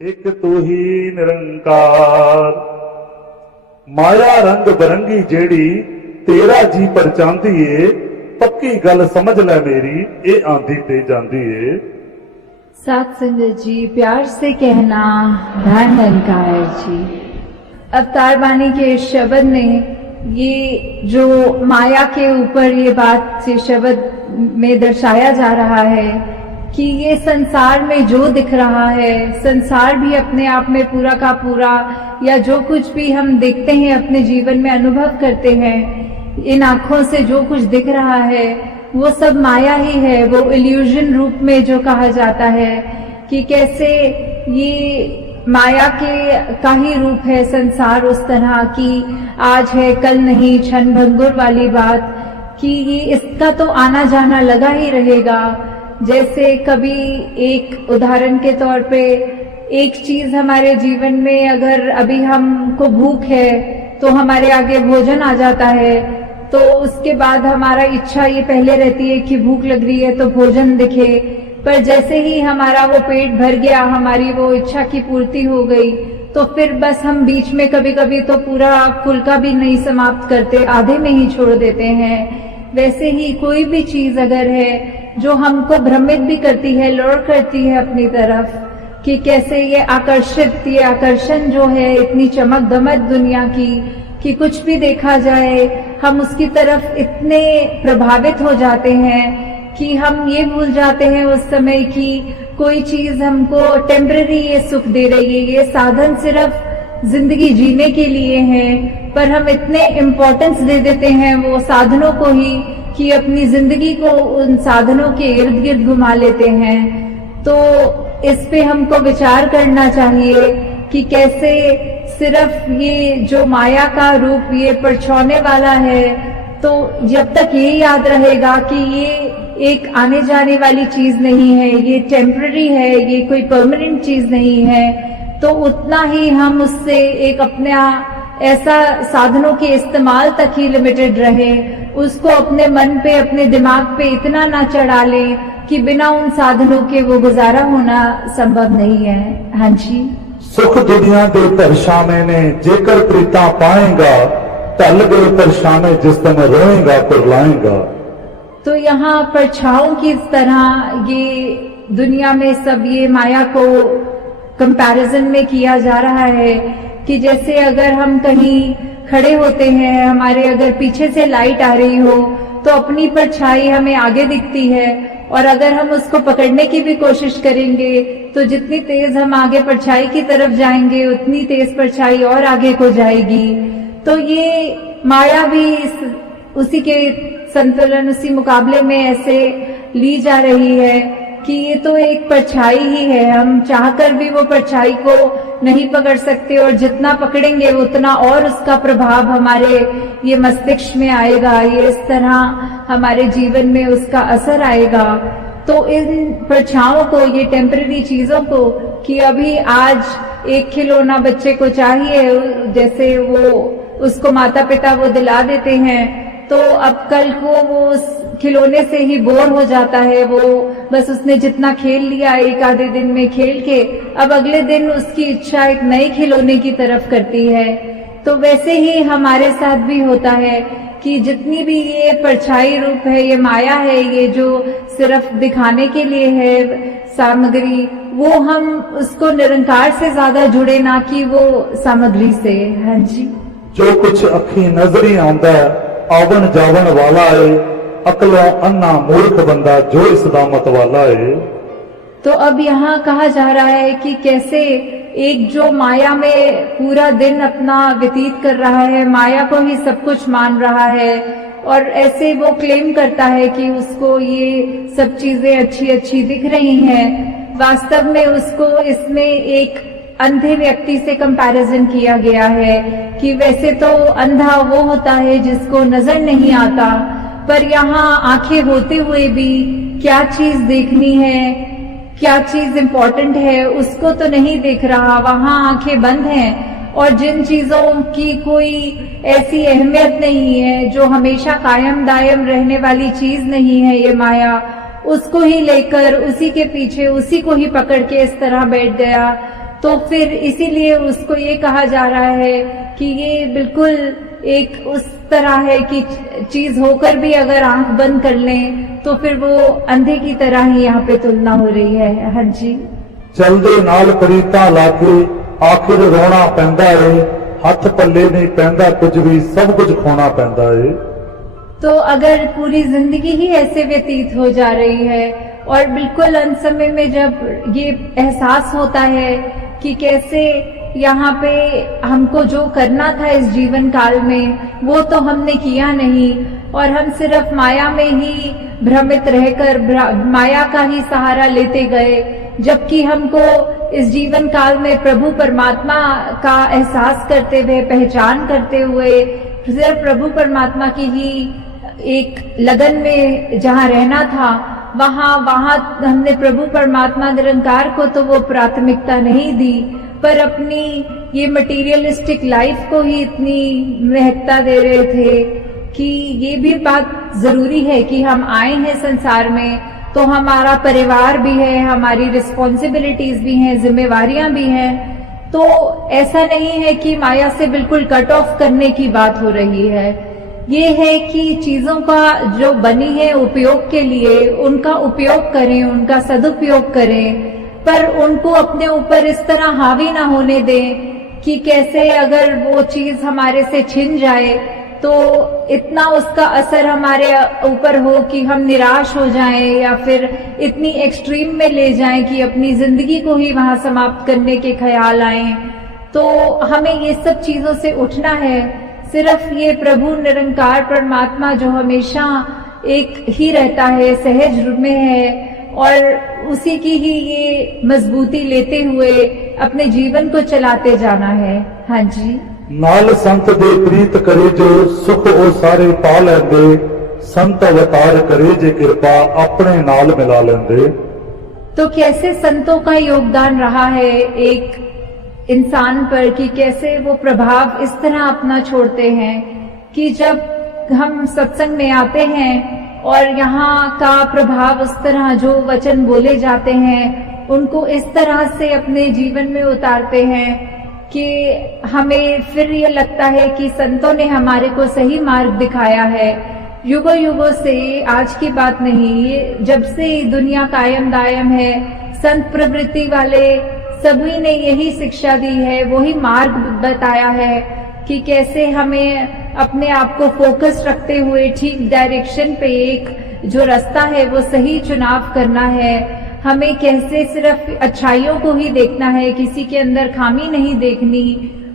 एक तू ही निरंकार। माया रंग बरंगी जेड़ी तेरा जी परचांदी है, पक्की गल समझ ले मेरी ये आंधी ते जांदी है। सात संगत जी प्यार से कहना धन निरंकार जी। अवतार वाणी के इस शब्द में ये जो माया के ऊपर ये बात से शब्द में दर्शाया जा रहा है कि ये संसार में जो दिख रहा है, संसार भी अपने आप में पूरा का पूरा या जो कुछ भी हम देखते हैं अपने जीवन में अनुभव करते हैं, इन आंखों से जो कुछ दिख रहा है वो सब माया ही है। वो इल्यूजन रूप में जो कहा जाता है कि कैसे ये माया के का ही रूप है संसार, उस तरह की आज है कल नहीं, क्षण भंगुर वाली बात कि ये इसका तो आना जाना लगा ही रहेगा। जैसे कभी एक उदाहरण के तौर पे एक चीज हमारे जीवन में अगर अभी हमको भूख है तो हमारे आगे भोजन आ जाता है, तो उसके बाद हमारा इच्छा ये पहले रहती है कि भूख लग रही है तो भोजन दिखे, पर जैसे ही हमारा वो पेट भर गया, हमारी वो इच्छा की पूर्ति हो गई, तो फिर बस हम बीच में कभी कभी तो पूरा फुल्का भी नहीं समाप्त करते, आधे में ही छोड़ देते हैं। वैसे ही कोई भी चीज अगर है जो हमको भ्रमित भी करती है, लौड़ करती है अपनी तरफ, कि कैसे ये आकर्षण जो है इतनी चमक दमक दुनिया की कि कुछ भी देखा जाए हम उसकी तरफ इतने प्रभावित हो जाते हैं कि हम ये भूल जाते हैं उस समय कि कोई चीज हमको टेम्पररी ये सुख दे रही है, ये साधन सिर्फ जिंदगी जीने के लिए है, पर हम इतने इम्पोर्टेंस दे देते हैं वो साधनों को ही कि अपनी जिंदगी को उन साधनों के इर्द गिर्द घुमा लेते हैं। तो इस पे हमको विचार करना चाहिए कि कैसे सिर्फ ये जो माया का रूप ये परछाने वाला है, तो जब तक ये याद रहेगा कि ये एक आने जाने वाली चीज नहीं है, ये टेम्पररी है, ये कोई परमानेंट चीज नहीं है, तो उतना ही हम उससे एक अपना ऐसा साधनों के इस्तेमाल तक ही लिमिटेड रहे, उसको अपने मन पे अपने दिमाग पे इतना ना चढ़ा ले कि बिना उन साधनों के वो गुजारा होना संभव नहीं है। हाँ जी। सुख दुनिया दे परछावे ने जेकर प्रीता पाएगा, टल गए परछावे जिस तम रोएगा पुरलाएगा। तो यहाँ परछाओं की तरह ये दुनिया में सब ये माया को कंपैरिजन में किया जा रहा है कि जैसे अगर हम कहीं खड़े होते हैं, हमारे अगर पीछे से लाइट आ रही हो तो अपनी परछाई हमें आगे दिखती है, और अगर हम उसको पकड़ने की भी कोशिश करेंगे तो जितनी तेज हम आगे परछाई की तरफ जाएंगे उतनी तेज परछाई और आगे को जाएगी। तो ये माया भी उसी के संतुलन, उसी मुकाबले में ऐसे ली जा रही है कि ये तो एक परछाई ही है, हम चाहकर भी वो परछाई को नहीं पकड़ सकते, और जितना पकड़ेंगे उतना और उसका प्रभाव हमारे ये मस्तिष्क में आएगा, ये इस तरह हमारे जीवन में उसका असर आएगा। तो इन परछाओं को, ये टेम्पररी चीजों को, कि अभी आज एक खिलौना बच्चे को चाहिए, जैसे वो उसको माता पिता वो दिला देते हैं, तो अब कल को वो उस खिलौने से ही बोर हो जाता है, वो बस उसने जितना खेल लिया एक आधे दिन में खेल के, अब अगले दिन उसकी इच्छा एक नए खिलौने की तरफ करती है। तो वैसे ही हमारे साथ भी होता है कि जितनी भी ये परछाई रूप है, ये माया है, ये जो सिर्फ दिखाने के लिए है सामग्री, वो हम उसको निरंकार से ज्यादा जुड़े, ना कि वो सामग्री से। हाँ जी। जो कुछ अखी नजरी आंदा आवन जावन वाला है, अकलों अन्ना मूर्ख बंदा जो इस दामत वाला है। तो अब यहाँ कहा जा रहा है कि कैसे एक जो माया में पूरा दिन अपना व्यतीत कर रहा है, माया को ही सब कुछ मान रहा है, और ऐसे वो क्लेम करता है कि उसको ये सब चीजें अच्छी अच्छी दिख रही हैं, वास्तव में उसको इसमें एक अंधे व्यक्ति से कंपैरिजन किया गया है कि वैसे तो अंधा वो होता है जिसको नजर नहीं आता, पर यहाँ आंखें होते हुए भी क्या चीज देखनी है, क्या चीज इम्पोर्टेंट है, उसको तो नहीं देख रहा, वहां आंखें बंद हैं, और जिन चीजों की कोई ऐसी अहमियत नहीं है, जो हमेशा कायम दायम रहने वाली चीज नहीं है ये माया, उसको ही लेकर उसी के पीछे उसी को ही पकड़ के इस तरह बैठ गया तो फिर इसीलिए उसको ये कहा जा रहा है कि ये बिल्कुल एक उस तरह है कि चीज होकर भी अगर आंख बंद कर लें तो फिर वो अंधे की तरह ही यहाँ पे तुलना हो रही है। हाँ जी। चलदे नाल प्रीता लागे आखिर रोना पैंदा है, हथ पल्ले नहीं पैंदा कुछ भी, सब कुछ खोना पैंदा है। तो अगर पूरी जिंदगी ही ऐसे व्यतीत हो जा रही है और बिल्कुल अंत समय में जब ये एहसास होता है कि कैसे यहाँ पे हमको जो करना था इस जीवन काल में वो तो हमने किया नहीं और हम सिर्फ माया में ही भ्रमित रहकर माया का ही सहारा लेते गए, जबकि हमको इस जीवन काल में प्रभु परमात्मा का एहसास करते हुए, पहचान करते हुए सिर्फ प्रभु परमात्मा की ही एक लगन में जहाँ रहना था वहाँ हमने प्रभु परमात्मा निरंकार को तो वो प्राथमिकता नहीं दी, पर अपनी ये मटेरियलिस्टिक लाइफ को ही इतनी महत्ता दे रहे थे कि ये भी बात जरूरी है कि हम आए हैं संसार में तो हमारा परिवार भी है, हमारी रिस्पॉन्सिबिलिटीज भी हैं, जिम्मेवारियां भी हैं। तो ऐसा नहीं है कि माया से बिल्कुल कट ऑफ करने की बात हो रही है। ये है कि चीजों का जो बनी है उपयोग के लिए उनका उपयोग करें, उनका सदुपयोग करें, पर उनको अपने ऊपर इस तरह हावी ना होने दें कि कैसे अगर वो चीज हमारे से छिन जाए तो इतना उसका असर हमारे ऊपर हो कि हम निराश हो जाएं या फिर इतनी एक्सट्रीम में ले जाएं कि अपनी जिंदगी को ही वहां समाप्त करने के ख्याल आए। तो हमें ये सब चीजों से उठना है। सिर्फ ये प्रभु निरंकार परमात्मा जो हमेशा एक ही रहता है, सहज रूप में है, और उसी की ही ये मजबूती लेते हुए अपने जीवन को चलाते जाना है। हाँ जी। नाल संत दे प्रीत करे जो सुख ओ सारे पा लेंदे, संत अवतार करे जे कृपा अपने नाल मिला लेंदे। तो कैसे संतों का योगदान रहा है एक इंसान पर कि कैसे वो प्रभाव इस तरह अपना छोड़ते हैं कि जब हम सत्संग में आते हैं और यहाँ का प्रभाव उस तरह जो वचन बोले जाते हैं उनको इस तरह से अपने जीवन में उतारते हैं कि हमें फिर ये लगता है कि संतों ने हमारे को सही मार्ग दिखाया है। युगों युगों से, आज की बात नहीं, ये जब से दुनिया कायम दायम है, संत प्रवृत्ति वाले सभी ने यही शिक्षा दी है, वही मार्ग बताया है कि कैसे हमें अपने आप को फोकस रखते हुए ठीक डायरेक्शन पे एक जो रास्ता है वो सही चुनाव करना है। हमें कैसे सिर्फ अच्छाइयों को ही देखना है, किसी के अंदर खामी नहीं देखनी।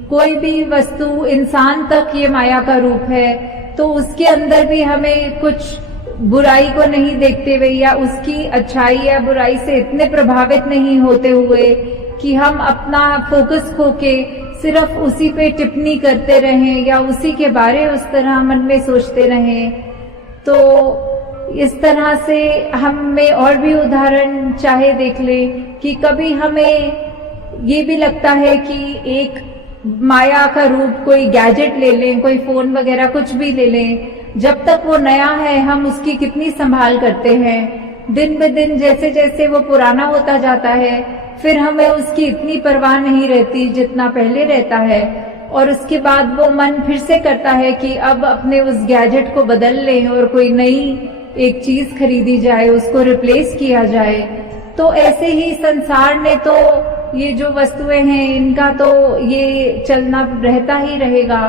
कोई भी वस्तु, इंसान तक ये माया का रूप है तो उसके अंदर भी हमें कुछ बुराई को नहीं देखते हुए या उसकी अच्छाई या बुराई से इतने प्रभावित नहीं होते हुए कि हम अपना फोकस खो के सिर्फ उसी पे टिप्पणी करते रहें या उसी के बारे उस तरह मन में सोचते रहें। तो इस तरह से हमें और भी उदाहरण चाहे देख ले कि कभी हमें ये भी लगता है कि एक माया का रूप कोई गैजेट ले लें, कोई फोन वगैरह कुछ भी ले लें, जब तक वो नया है हम उसकी कितनी संभाल करते हैं। दिन ब दिन जैसे जैसे वो पुराना होता जाता है फिर हमें उसकी इतनी परवाह नहीं रहती जितना पहले रहता है, और उसके बाद वो मन फिर से करता है कि अब अपने उस गैजेट को बदल लें और कोई नई एक चीज खरीदी जाए, उसको रिप्लेस किया जाए। तो ऐसे ही संसार ने तो ये जो वस्तुएं हैं इनका तो ये चलना रहता ही रहेगा,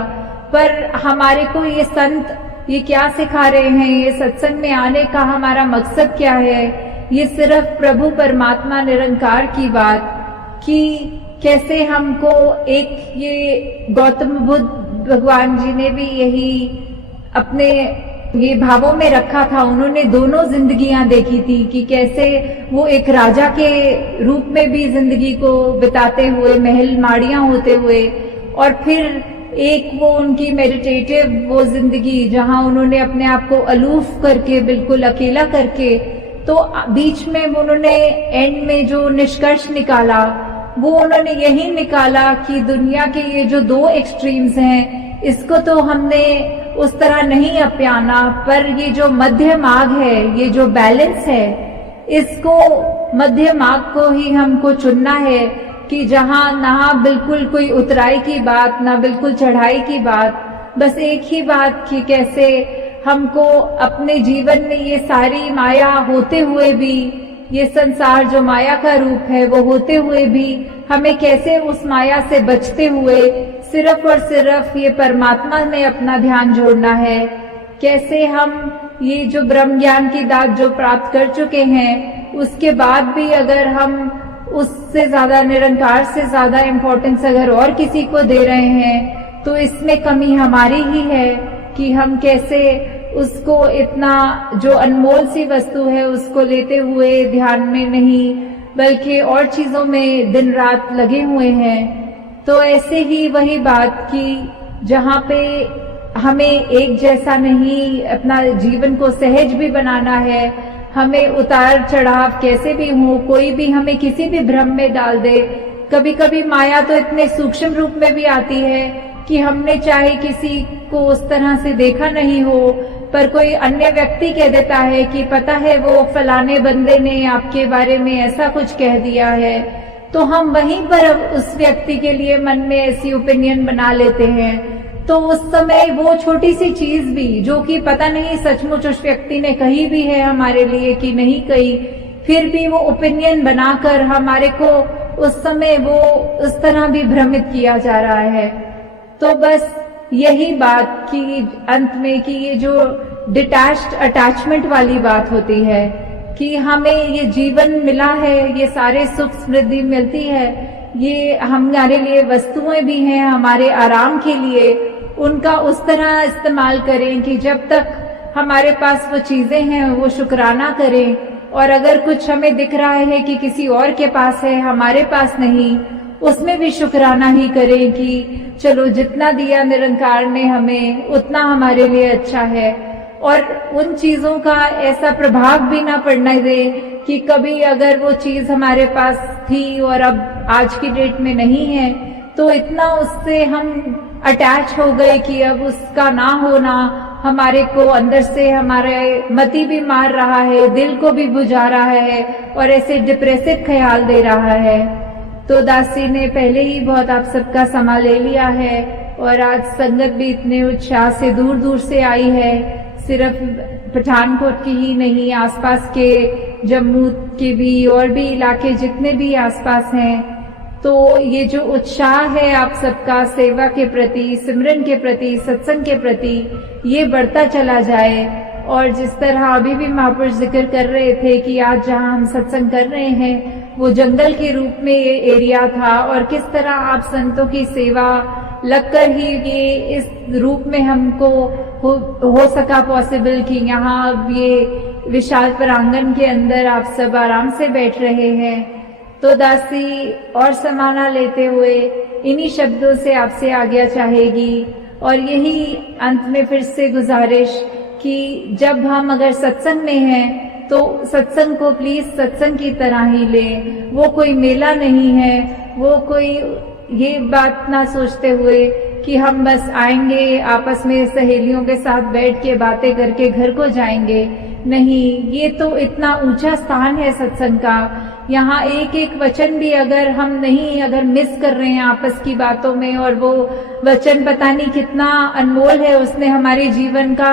पर हमारे को ये संत ये क्या सिखा रहे हैं, ये सत्संग में आने का हमारा मकसद क्या है, ये सिर्फ प्रभु परमात्मा निरंकार की बात कि कैसे हमको एक ये गौतम बुद्ध भगवान जी ने भी यही अपने ये भावों में रखा था। उन्होंने दोनों जिंदगियां देखी थी कि कैसे वो एक राजा के रूप में भी जिंदगी को बिताते हुए, महल माड़ियां होते हुए, और फिर एक वो उनकी मेडिटेटिव वो जिंदगी जहां उन्होंने अपने आप को अलूफ करके बिल्कुल अकेला करके, तो बीच में उन्होंने एंड में जो निष्कर्ष निकाला वो उन्होंने यही निकाला कि दुनिया के ये जो दो एक्सट्रीम्स हैं इसको तो हमने उस तरह नहीं अपनाना, पर ये जो मध्य मार्ग है, ये जो बैलेंस है, इसको मध्य मार्ग को ही हमको चुनना है कि जहाँ ना बिल्कुल कोई उतराई की बात, ना बिल्कुल चढ़ाई की बात, बस एक ही बात कि कैसे हमको अपने जीवन में ये सारी माया होते हुए भी, ये संसार जो माया का रूप है वो होते हुए भी हमें कैसे उस माया से बचते हुए सिर्फ और सिर्फ ये परमात्मा में अपना ध्यान जोड़ना है। कैसे हम ये जो ब्रह्म ज्ञान की दात जो प्राप्त कर चुके हैं उसके बाद भी अगर हम उससे ज्यादा, निरंकार से ज्यादा इम्पोर्टेंस अगर और किसी को दे रहे हैं तो इसमें कमी हमारी ही है कि हम कैसे उसको इतना जो अनमोल सी वस्तु है उसको लेते हुए ध्यान में नहीं बल्कि और चीजों में दिन रात लगे हुए हैं। तो ऐसे ही वही बात कि जहाँ पे हमें एक जैसा नहीं अपना जीवन को सहज भी बनाना है, हमें उतार चढ़ाव कैसे भी हो, कोई भी हमें किसी भी भ्रम में डाल दे। कभी कभी माया तो इतने सूक्ष्म रूप में भी आती है कि हमने चाहे किसी को उस तरह से देखा नहीं हो पर कोई अन्य व्यक्ति कह देता है कि पता है वो फलाने बंदे ने आपके बारे में ऐसा कुछ कह दिया है, तो हम वहीं पर उस व्यक्ति के लिए मन में ऐसी ओपिनियन बना लेते हैं। तो उस समय वो छोटी सी चीज भी जो कि पता नहीं सचमुच उस व्यक्ति ने कही भी है हमारे लिए कि नहीं कही, फिर भी वो ओपिनियन बनाकर हमारे को उस समय वो उस तरह भी भ्रमित किया जा रहा है। तो बस यही बात कि अंत में कि ये जो डिटैच्ड अटैचमेंट वाली बात होती है कि हमें ये जीवन मिला है, ये सारे सुख समृद्धि मिलती है, ये हमारे लिए वस्तुएं भी हैं हमारे आराम के लिए, उनका उस तरह इस्तेमाल करें कि जब तक हमारे पास वो चीजें हैं वो शुक्राना करें, और अगर कुछ हमें दिख रहा है कि किसी और के पास है हमारे पास नहीं, उसमें भी शुक्राना ही करें कि चलो जितना दिया निरंकार ने हमें उतना हमारे लिए अच्छा है। और उन चीजों का ऐसा प्रभाव भी ना पड़ने दे कि कभी अगर वो चीज हमारे पास थी और अब आज की डेट में नहीं है तो इतना उससे हम अटैच हो गए कि अब उसका ना होना हमारे को अंदर से हमारे मति भी मार रहा है, दिल को भी बुझा रहा है और ऐसे डिप्रेसिव ख्याल दे रहा है। तो दासी ने पहले ही बहुत आप सबका समा ले लिया है और आज संगत भी इतने उत्साह से दूर दूर से आई है, सिर्फ पठानकोट की ही नहीं, आसपास के जम्मू के भी और भी इलाके जितने भी आसपास हैं। तो ये जो उत्साह है आप सबका सेवा के प्रति, सिमरन के प्रति, सत्संग के प्रति, ये बढ़ता चला जाए। और जिस तरह अभी भी महापुरुष जिक्र कर रहे थे कि आज जहाँ हम सत्संग कर रहे हैं वो जंगल के रूप में ये एरिया था और किस तरह आप संतों की सेवा लगकर ही ये इस रूप में हमको हो सका पॉसिबल कि यहाँ अब ये विशाल प्रांगण के अंदर आप सब आराम से बैठ रहे हैं। तो दासी और समाना लेते हुए इन्हीं शब्दों से आपसे आज्ञा चाहेगी और यही अंत में फिर से गुजारिश कि जब हम अगर सत्संग में हैं तो सत्संग को प्लीज सत्संग की तरह ही लें। वो कोई मेला नहीं है, वो कोई ये बात ना सोचते हुए कि हम बस आएंगे आपस में सहेलियों के साथ बैठ के बातें करके घर को जाएंगे। नहीं, ये तो इतना ऊंचा स्थान है सत्संग का। यहाँ एक एक वचन भी अगर हम नहीं अगर मिस कर रहे हैं आपस की बातों में, और वो वचन पता नहीं कितना अनमोल है, उसने हमारे जीवन का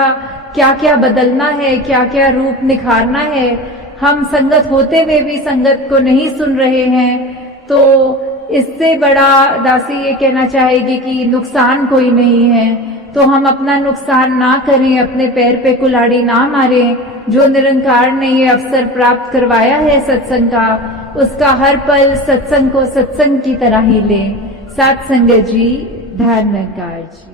क्या क्या बदलना है, क्या क्या रूप निखारना है। हम संगत होते हुए भी संगत को नहीं सुन रहे हैं तो इससे बड़ा दासी ये कहना चाहेगी कि नुकसान कोई नहीं है। तो हम अपना नुकसान ना करें, अपने पैर पे कुल्हाड़ी ना मारें। जो निरंकार ने ये अवसर प्राप्त करवाया है सत्संग का, उसका हर पल सत्संग को सत्संग की तरह ही लें। साथ संगत जी, धन्यवाद जी।